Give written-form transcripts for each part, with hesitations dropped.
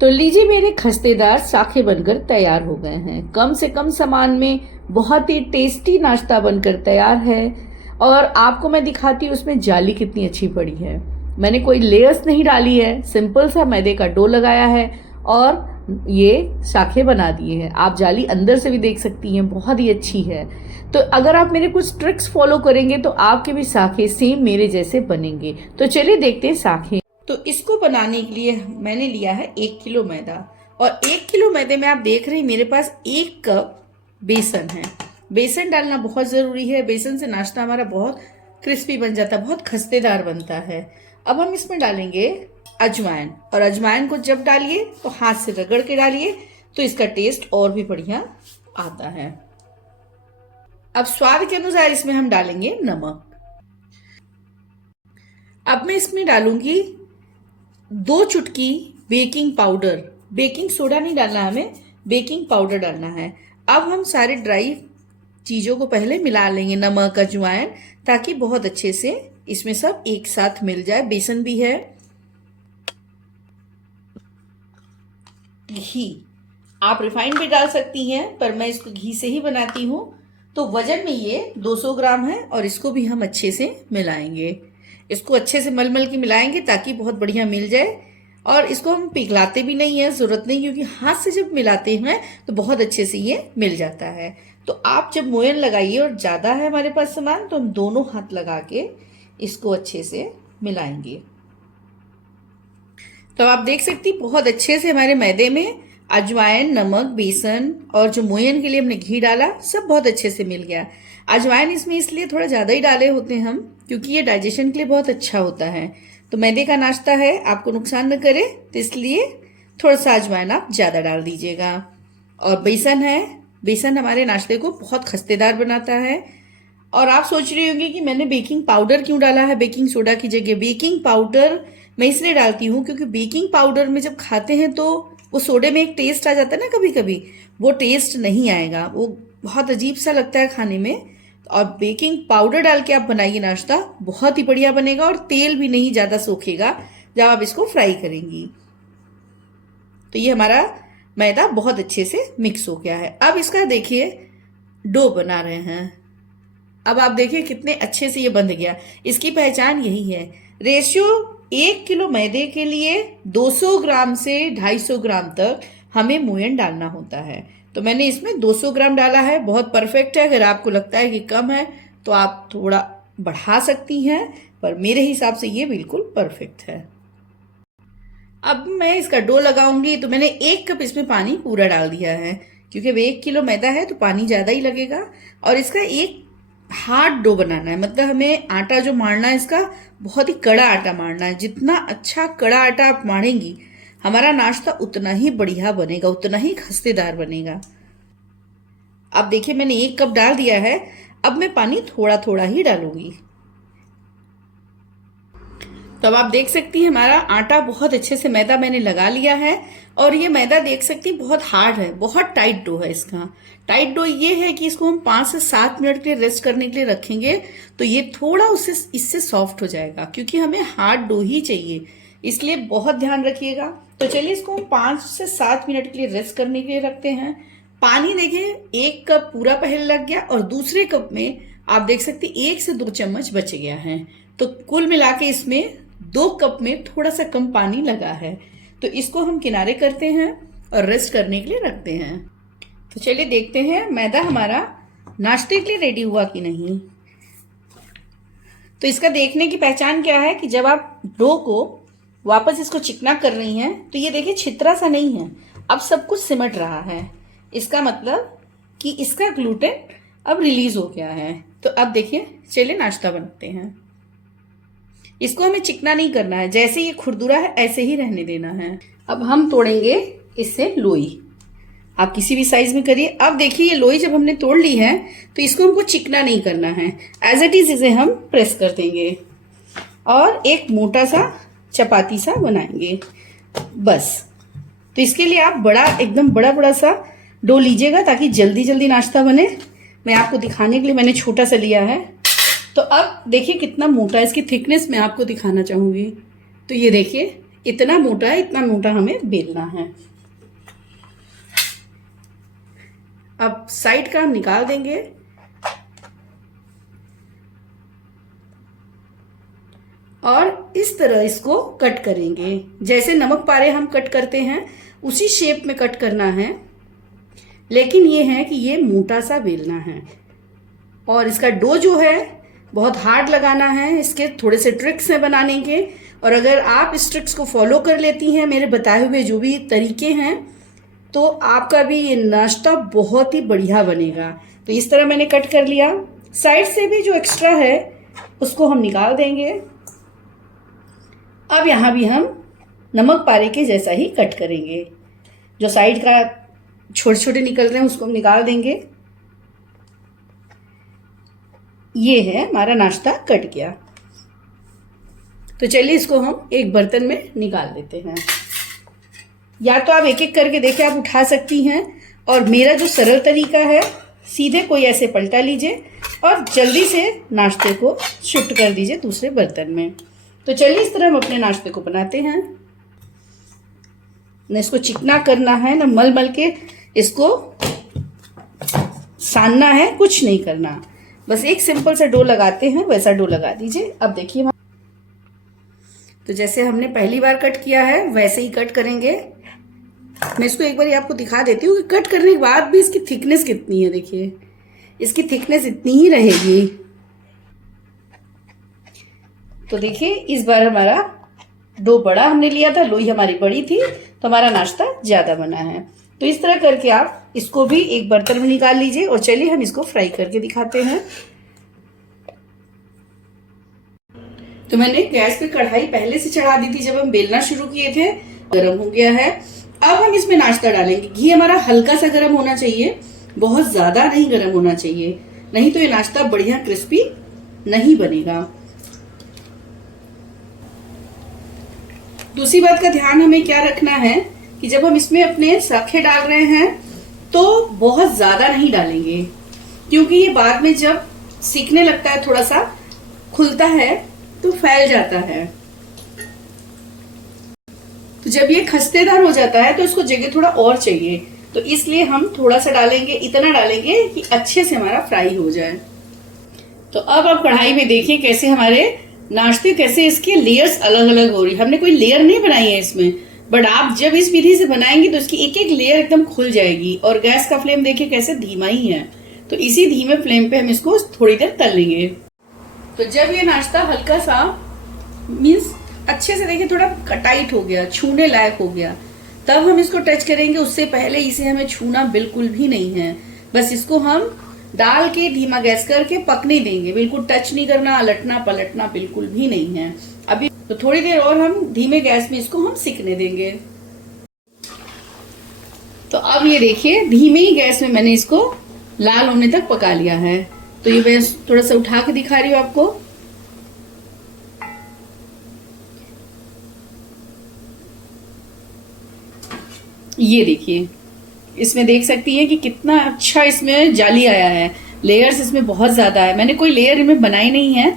तो लीजिए मेरे खस्तेदार साखे बनकर तैयार हो गए हैं। कम से कम सामान में बहुत ही टेस्टी नाश्ता बनकर तैयार है। और आपको मैं दिखाती हूँ उसमें जाली कितनी अच्छी पड़ी है। मैंने कोई लेयर्स नहीं डाली है, सिंपल सा मैदे का डो लगाया है और ये शाखे बना दिए हैं। आप जाली अंदर से भी देख सकती हैं, बहुत ही अच्छी है। तो अगर आप मेरे कुछ ट्रिक्स फॉलो करेंगे तो आपके भी शाखे सेम मेरे जैसे बनेंगे। तो चलिए देखते हैं शाखे। तो इसको बनाने के लिए मैंने लिया है 1 किलो मैदा, और 1 किलो मैदे में आप देख रहे हैं मेरे पास 1 कप बेसन है। बेसन डालना बहुत ज़रूरी है, बेसन से नाश्ता हमारा बहुत क्रिस्पी बन जाता है, बहुत खस्तेदार बनता है। अब हम इसमें डालेंगे अजवाइन, और अजवाइन को जब डालिए तो हाथ से रगड़ के डालिए, तो इसका टेस्ट और भी बढ़िया आता है। अब स्वाद के अनुसार इसमें हम डालेंगे नमक। अब मैं इसमें डालूंगी 2 चुटकी बेकिंग पाउडर। बेकिंग सोडा नहीं डालना, हमें बेकिंग पाउडर डालना है। अब हम सारे ड्राई चीज़ों को पहले मिला लेंगे, नमक अजवाइन, ताकि बहुत अच्छे से इसमें सब एक साथ मिल जाए। बेसन भी है, घी, आप रिफाइंड भी डाल सकती हैं, पर मैं इसको घी से ही बनाती हूँ। तो वजन में ये 200 ग्राम है, और इसको भी हम अच्छे से मिलाएंगे। इसको अच्छे से मल के मिलाएंगे ताकि बहुत बढ़िया मिल जाए। और इसको हम पिघलाते भी नहीं है, जरूरत नहीं, क्योंकि हाथ से जब मिलाते हैं तो बहुत अच्छे से ये मिल जाता है। तो आप जब मोयन लगाइए, और ज़्यादा है हमारे पास सामान, तो हम दोनों हाथ लगा के इसको अच्छे से मिलाएंगे। तो आप देख सकती बहुत अच्छे से हमारे मैदे में अजवाइन, नमक, बेसन और जो मोयन के लिए हमने घी डाला, सब बहुत अच्छे से मिल गया। अजवाइन इसमें इसलिए थोड़ा ज़्यादा ही डाले होते हैं हम, क्योंकि ये डाइजेशन के लिए बहुत अच्छा होता है। तो मैदे का नाश्ता है, आपको नुकसान न करे, तो इसलिए थोड़ा सा अजवाइन आप ज़्यादा डाल दीजिएगा। और बेसन है, बेसन हमारे नाश्ते को बहुत खस्तेदार बनाता है। और आप सोच रही होंगी कि मैंने बेकिंग पाउडर क्यों डाला है बेकिंग सोडा की जगह। बेकिंग पाउडर मैं इसलिए डालती हूँ क्योंकि बेकिंग पाउडर में जब खाते हैं तो वो सोडे में एक टेस्ट आ जाता है ना, कभी कभी वो टेस्ट नहीं आएगा, वो बहुत अजीब सा लगता है खाने में। और बेकिंग पाउडर डाल के आप बनाइए नाश्ता, बहुत ही बढ़िया बनेगा, और तेल भी नहीं ज़्यादा सोखेगा जब आप इसको फ्राई करेंगी। तो ये हमारा मैदा बहुत अच्छे से मिक्स हो गया है। अब इसका देखिए डो बना रहे हैं। अब आप देखिए कितने अच्छे से ये बंध गया। इसकी पहचान यही है, रेशियो 1 किलो मैदे के लिए 200 ग्राम से 250 ग्राम तक हमें मोयन डालना होता है। तो मैंने इसमें 200 ग्राम डाला है, बहुत परफेक्ट है। अगर आपको लगता है कि कम है तो आप थोड़ा बढ़ा सकती हैं, पर मेरे हिसाब से ये बिल्कुल परफेक्ट है। अब मैं इसका डो लगाऊंगी, तो मैंने 1 कप इसमें पानी पूरा डाल दिया है, क्योंकि अब 1 किलो मैदा है तो पानी ज़्यादा ही लगेगा। और इसका एक हार्ड डो बनाना है, मतलब हमें आटा जो मारना है इसका बहुत ही कड़ा आटा मारना है। जितना अच्छा कड़ा आटा आप मारेंगी, हमारा नाश्ता उतना ही बढ़िया बनेगा, उतना ही खस्तेदार बनेगा। अब देखिए मैंने 1 कप डाल दिया है, अब मैं पानी थोड़ा थोड़ा ही डालूंगी। तो अब आप देख सकती हैं हमारा आटा बहुत अच्छे से मैदा मैंने लगा लिया है। और ये मैदा देख सकती हैं बहुत हार्ड है, बहुत टाइट डो है इसका। टाइट डो ये है कि इसको हम 5 से 7 मिनट के लिए रेस्ट करने के लिए रखेंगे तो ये थोड़ा इससे सॉफ्ट हो जाएगा, क्योंकि हमें हार्ड डो ही चाहिए, इसलिए बहुत ध्यान रखिएगा। तो चलिए इसको हम 5 से 7 मिनट के लिए रेस्ट करने के लिए रखते हैं। पानी देखिए 1 कप पूरा पहले लग गया, और दूसरे कप में आप देख सकते 1 से 2 चम्मच बच गया है। तो कुल मिला के इसमें 2 कप में थोड़ा सा कम पानी लगा है। तो इसको हम किनारे करते हैं और रेस्ट करने के लिए रखते हैं। तो चलिए देखते हैं मैदा हमारा नाश्ते के लिए रेडी हुआ कि नहीं। तो इसका देखने की पहचान क्या है कि जब आप डो को वापस इसको चिकना कर रही हैं तो ये देखिए छितरा सा नहीं है, अब सब कुछ सिमट रहा है। इसका मतलब कि इसका ग्लूटेन अब रिलीज हो गया है। तो अब देखिए चलिए नाश्ता बनाते हैं। इसको हमें चिकना नहीं करना है, जैसे ये खुरदुरा है ऐसे ही रहने देना है। अब हम तोड़ेंगे इससे लोई, आप किसी भी साइज में करिए। अब देखिए ये लोई जब हमने तोड़ ली है तो इसको हमको चिकना नहीं करना है, एज इट इज इसे हम प्रेस कर देंगे और एक मोटा सा चपाती सा बनाएंगे बस। तो इसके लिए आप एकदम बड़ा बड़ा सा डो लीजिएगा ताकि जल्दी जल्दी नाश्ता बने। मैं आपको दिखाने के लिए मैंने छोटा सा लिया है। तो अब देखिए कितना मोटा है, इसकी थिकनेस मैं आपको दिखाना चाहूँगी। तो ये देखिए इतना मोटा हमें बेलना है। अब साइड का हम निकाल देंगे और इस तरह इसको कट करेंगे। जैसे नमक पारे हम कट करते हैं उसी शेप में कट करना है, लेकिन ये है कि ये मोटा सा बेलना है। और इसका डो जो है बहुत हार्ड लगाना है। इसके थोड़े से ट्रिक्स हैं बनाने के, और अगर आप इस ट्रिक्स को फॉलो कर लेती हैं, मेरे बताए हुए जो भी तरीके हैं, तो आपका भी ये नाश्ता बहुत ही बढ़िया बनेगा। तो इस तरह मैंने कट कर लिया। साइड से भी जो एक्स्ट्रा है उसको हम निकाल देंगे। अब यहाँ भी हम नमक पारे के जैसा ही कट करेंगे। जो साइड का छोटे छोटे निकल रहे हैं उसको हम निकाल देंगे। ये है हमारा नाश्ता कट गया। तो चलिए इसको हम एक बर्तन में निकाल देते हैं। या तो आप एक एक करके देखें, आप उठा सकती हैं, और मेरा जो सरल तरीका है, सीधे कोई ऐसे पलटा लीजिए और जल्दी से नाश्ते को शिफ्ट कर दीजिए दूसरे बर्तन में। तो चलिए इस तरह हम अपने नाश्ते को बनाते हैं। न इसको चिकना करना है, न मल मल के इसको सानना है, कुछ नहीं करना। बस एक सिंपल सा डो लगाते हैं वैसा डो लगा दीजिए। अब देखिए, तो जैसे हमने पहली बार कट किया है वैसे ही कट करेंगे। मैं इसको एक बार आपको दिखा देती हूँ कि कट करने के बाद भी इसकी थिकनेस कितनी है। देखिए, इसकी थिकनेस इतनी ही रहेगी। तो देखिए, इस बार हमारा डो बड़ा हमने लिया था, लोई हमारी बड़ी थी, तो हमारा नाश्ता ज्यादा बना है। तो इस तरह करके आप इसको भी एक बर्तन में निकाल लीजिए। और चलिए हम इसको फ्राई करके दिखाते हैं। तो मैंने गैस पे कढ़ाई पहले से चढ़ा दी थी जब हम बेलना शुरू किए थे। गर्म हो गया है। अब हम इसमें नाश्ता डालेंगे। घी हमारा हल्का सा गर्म होना चाहिए, बहुत ज्यादा नहीं गर्म होना चाहिए, नहीं तो ये नाश्ता बढ़िया क्रिस्पी नहीं बनेगा। दूसरी बात का ध्यान हमें क्या रखना है कि जब हम इसमें अपने साखे डाल रहे हैं तो बहुत ज्यादा नहीं डालेंगे, क्योंकि ये बाद में जब सीखने लगता है, थोड़ा सा खुलता है तो फैल जाता है। तो जब ये खस्तेदार हो जाता है तो इसको जगह थोड़ा और चाहिए, तो इसलिए हम थोड़ा सा डालेंगे, इतना डालेंगे कि अच्छे से हमारा फ्राई हो जाए। तो अब आप कढ़ाई में देखिए कैसे हमारे नाश्ते, कैसे इसके लेयर्स अलग अलग हो रही है। हमने कोई लेयर नहीं बनाई है इसमें, बट आप जब इस विधि से बनाएंगे तो इसकी एक एक लेयर एकदम खुल जाएगी। और गैस का फ्लेम देखिए कैसे धीमा ही है, तो इसी धीमे फ्लेम पे हम इसको थोड़ी देर तल लेंगे। तो जब ये नाश्ता हल्का सा मीन्स अच्छे से देखिए थोड़ा टाइट हो गया, छूने लायक हो गया, तब हम इसको टच करेंगे। उससे पहले इसे हमें छूना बिल्कुल भी नहीं है। बस इसको हम डाल के धीमा गैस करके पकने देंगे, बिल्कुल टच नहीं करना, अलटना पलटना बिल्कुल भी नहीं है। अभी तो थोड़ी देर और हम धीमे गैस में इसको हम सिकने देंगे। तो अब ये देखिए धीमे ही गैस में मैंने इसको लाल होने तक पका लिया है। तो ये मैं थोड़ा सा उठा के दिखा रही हूँ आपको। ये देखिए, इसमें देख सकती है कि कितना अच्छा इसमें जाली आया है। लेयर्स इसमें बहुत ज्यादा है। मैंने कोई लेयर इनमें बनाई नहीं है,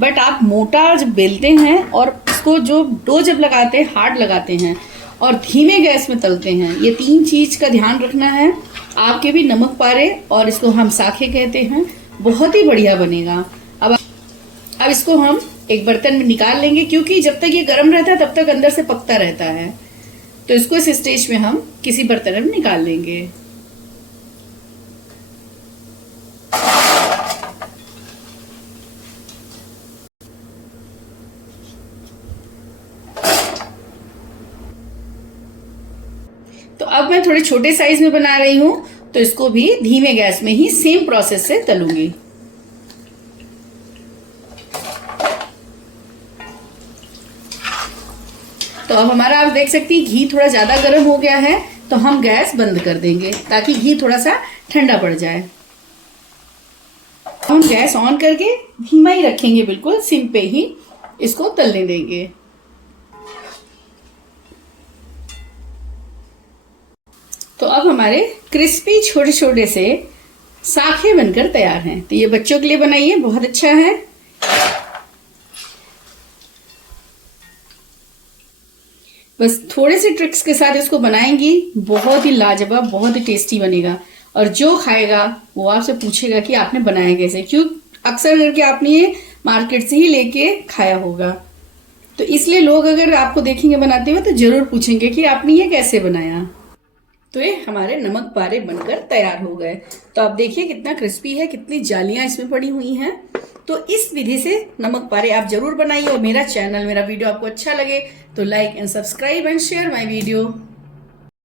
बट आप मोटा जब बेलते हैं और इसको जो डो जब लगाते हैं, हार्ड लगाते हैं और धीमे गैस में तलते हैं, ये तीन चीज का ध्यान रखना है। आपके भी नमक पारे, और इसको हम साखे कहते हैं, बहुत ही बढ़िया बनेगा। अब इसको हम एक बर्तन में निकाल लेंगे, क्योंकि जब तक ये गर्म रहता है तब तक अंदर से पकता रहता है। तो इसको इस स्टेज में हम किसी बर्तन में निकाल लेंगे। तो अब मैं थोड़े छोटे साइज में बना रही हूं, तो इसको भी धीमे गैस में ही सेम प्रोसेस से तलूंगी। तो अब हमारा आप देख सकती हैं घी थोड़ा ज्यादा गर्म हो गया है, तो हम गैस बंद कर देंगे ताकि घी थोड़ा सा ठंडा पड़ जाए। हम गैस ऑन करके धीमा ही रखेंगे, बिल्कुल सिम पे ही इसको तलने देंगे। तो अब हमारे क्रिस्पी छोटे छोटे से साखे बनकर तैयार हैं। तो ये बच्चों के लिए बनाइए, बहुत अच्छा है। बस थोड़े से ट्रिक्स के साथ इसको बनाएंगी, बहुत ही लाजवाब, बहुत ही टेस्टी बनेगा। और जो खाएगा वो आपसे पूछेगा कि आपने बनाया कैसे, क्यों अक्सर करके आपने ये मार्केट से ही लेके खाया होगा। तो इसलिए लोग अगर आपको देखेंगे बनाते हुए तो जरूर पूछेंगे कि आपने ये कैसे बनाया। तो ये हमारे नमक पारे बनकर तैयार हो गए। तो आप देखिए कितना क्रिस्पी है, कितनी जालियां इसमें पड़ी हुई हैं। तो इस विधि से नमक पारे आप जरूर बनाइए। और मेरा वीडियो आपको अच्छा लगे तो like and subscribe and share my video.